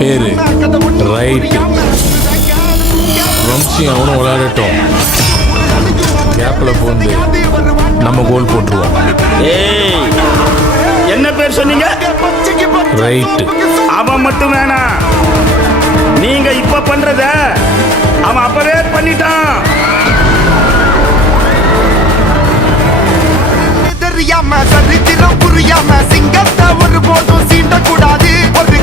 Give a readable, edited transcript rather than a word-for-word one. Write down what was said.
பேரு ரைட். வம்சி அவனும் விளையாடட்டும், கேப்ல போந்து நம்ம கோல் போட்டுருவோம். ஏய், என்ன பேர் சொன்னீங்க? ரைட். அவன் மட்டும் வேணாம், நீங்க இப்ப பண்றத அவன் அப்பவே பண்ணிட்டான். சரித்திரம் புரியாம சிங்கத்தை ஒரு போதும் சீண்டக்கூடாது. ஒரு